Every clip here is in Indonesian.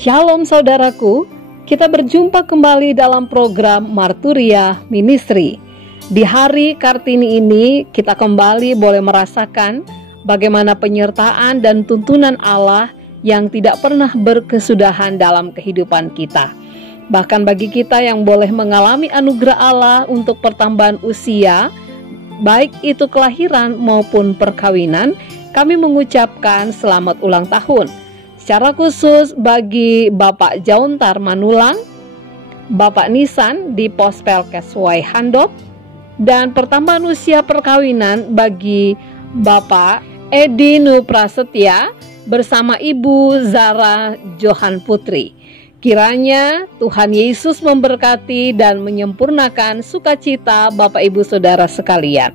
Shalom saudaraku, kita berjumpa kembali dalam program Marturia Ministry. Di hari Kartini ini kita kembali boleh merasakan bagaimana penyertaan dan tuntunan Allah yang tidak pernah berkesudahan dalam kehidupan kita. Bahkan bagi kita yang boleh mengalami anugerah Allah untuk pertambahan usia, baik itu kelahiran maupun perkawinan, kami mengucapkan selamat ulang tahun. Secara khusus bagi Bapak Jauntar Manulang, Bapak Nisan di Pospelkes Wai Handop, dan pertambahan usia perkawinan bagi Bapak Edi Nuprasetya bersama Ibu Zara Johan Putri. Kiranya Tuhan Yesus memberkati dan menyempurnakan sukacita Bapak Ibu Saudara sekalian.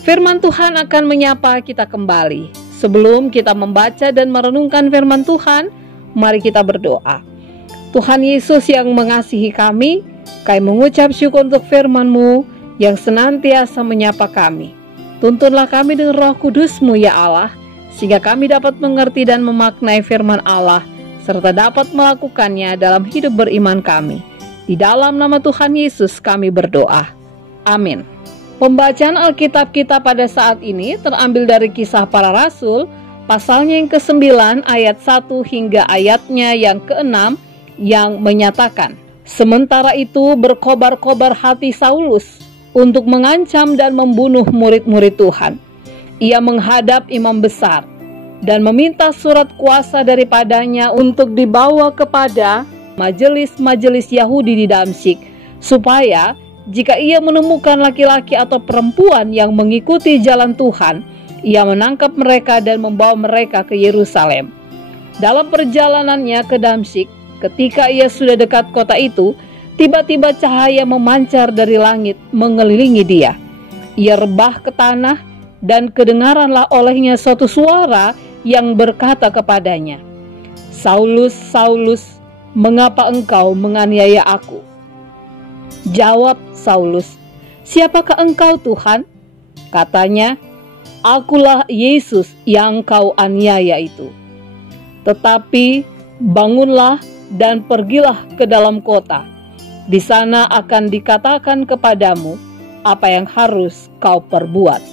Firman Tuhan akan menyapa kita kembali. Sebelum kita membaca dan merenungkan firman Tuhan, mari kita berdoa. Tuhan Yesus yang mengasihi kami mengucap syukur untuk firman-Mu yang senantiasa menyapa kami. Tuntunlah kami dengan Roh Kudus-Mu ya Allah, sehingga kami dapat mengerti dan memaknai firman Allah, serta dapat melakukannya dalam hidup beriman kami. Di dalam nama Tuhan Yesus kami berdoa. Amin. Pembacaan Alkitab kita pada saat ini terambil dari Kisah Para Rasul, pasalnya yang ke-9 ayat 1 hingga ayatnya yang ke-6 yang menyatakan, sementara itu berkobar-kobar hati Saulus untuk mengancam dan membunuh murid-murid Tuhan. Ia menghadap imam besar dan meminta surat kuasa daripadanya untuk dibawa kepada majelis-majelis Yahudi di Damsyik, supaya jika ia menemukan laki-laki atau perempuan yang mengikuti jalan Tuhan, ia menangkap mereka dan membawa mereka ke Yerusalem. Dalam perjalanannya ke Damsyik, ketika ia sudah dekat kota itu, tiba-tiba cahaya memancar dari langit mengelilingi dia. Ia rebah ke tanah dan kedengaranlah olehnya suatu suara yang berkata kepadanya, Saulus, Saulus, mengapa engkau menganiaya aku? Jawab Saulus, siapakah engkau Tuhan? Katanya, akulah Yesus yang engkau aniaya itu. Tetapi bangunlah dan pergilah ke dalam kota. Di sana akan dikatakan kepadamu apa yang harus kau perbuat.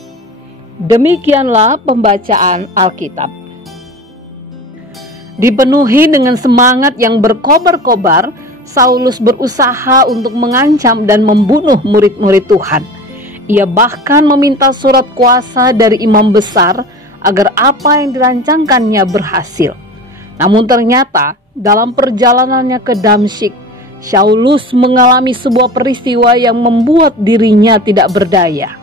Demikianlah pembacaan Alkitab. Dipenuhi dengan semangat yang berkobar-kobar, Saulus berusaha untuk mengancam dan membunuh murid-murid Tuhan. Ia bahkan meminta surat kuasa dari imam besar agar apa yang dirancangkannya berhasil. Namun ternyata dalam perjalanannya ke Damsyik, Saulus mengalami sebuah peristiwa yang membuat dirinya tidak berdaya.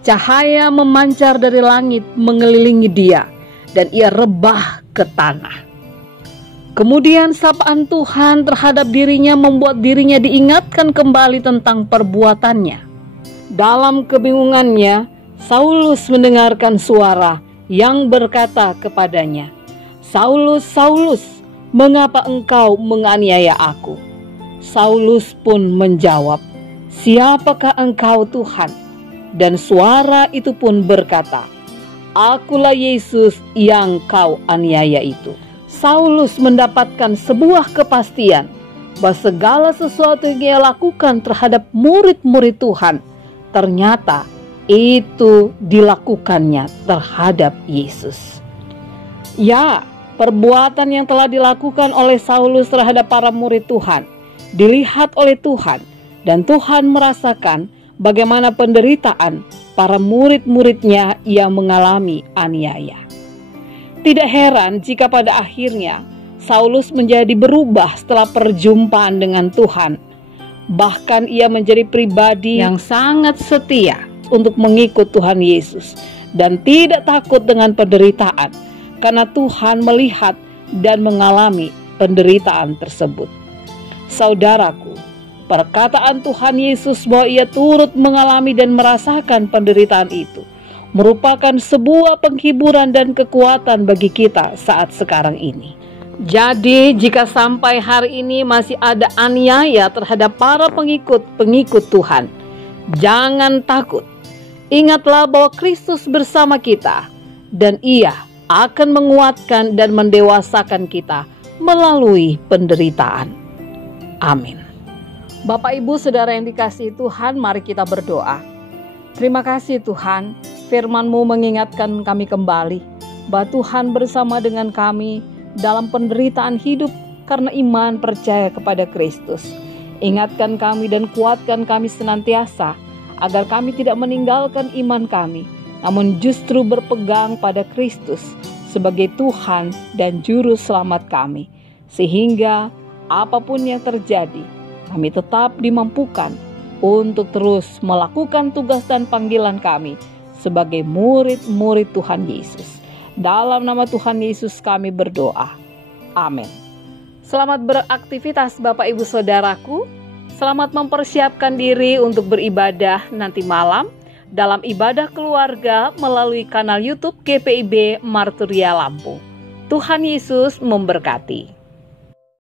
Cahaya memancar dari langit mengelilingi dia dan ia rebah ke tanah. Kemudian sapaan Tuhan terhadap dirinya membuat dirinya diingatkan kembali tentang perbuatannya. Dalam kebingungannya, Saulus mendengarkan suara yang berkata kepadanya, Saulus, Saulus, mengapa engkau menganiaya aku? Saulus pun menjawab, siapakah engkau Tuhan? Dan suara itu pun berkata, akulah Yesus yang kau aniaya itu. Saulus mendapatkan sebuah kepastian bahwa segala sesuatu yang ia lakukan terhadap murid-murid Tuhan, ternyata itu dilakukannya terhadap Yesus. Ya, perbuatan yang telah dilakukan oleh Saulus terhadap para murid Tuhan dilihat oleh Tuhan, dan Tuhan merasakan bagaimana penderitaan para murid-muridnya yang mengalami aniaya. Tidak heran jika pada akhirnya Saulus menjadi berubah setelah perjumpaan dengan Tuhan. Bahkan ia menjadi pribadi yang sangat setia untuk mengikut Tuhan Yesus dan tidak takut dengan penderitaan, karena Tuhan melihat dan mengalami penderitaan tersebut. Saudaraku, perkataan Tuhan Yesus bahwa ia turut mengalami dan merasakan penderitaan itu merupakan sebuah penghiburan dan kekuatan bagi kita saat sekarang ini. Jadi jika sampai hari ini masih ada aniaya terhadap para pengikut Tuhan, jangan takut. Ingatlah bahwa Kristus bersama kita dan Ia akan menguatkan dan mendewasakan kita melalui penderitaan. Amin. Bapak, Ibu, Saudara yang dikasihi Tuhan, mari kita berdoa. Terima kasih Tuhan, firman-Mu mengingatkan kami kembali bahwa Tuhan bersama dengan kami dalam penderitaan hidup karena iman percaya kepada Kristus. Ingatkan kami dan kuatkan kami senantiasa agar kami tidak meninggalkan iman kami, namun justru berpegang pada Kristus sebagai Tuhan dan Juru Selamat kami, sehingga apapun yang terjadi, kami tetap dimampukan untuk terus melakukan tugas dan panggilan kami sebagai murid-murid Tuhan Yesus. Dalam nama Tuhan Yesus kami berdoa. Amin. Selamat beraktivitas Bapak Ibu Saudaraku. Selamat mempersiapkan diri untuk beribadah nanti malam dalam ibadah keluarga melalui kanal YouTube GPIB Marturia Lampung. Tuhan Yesus memberkati.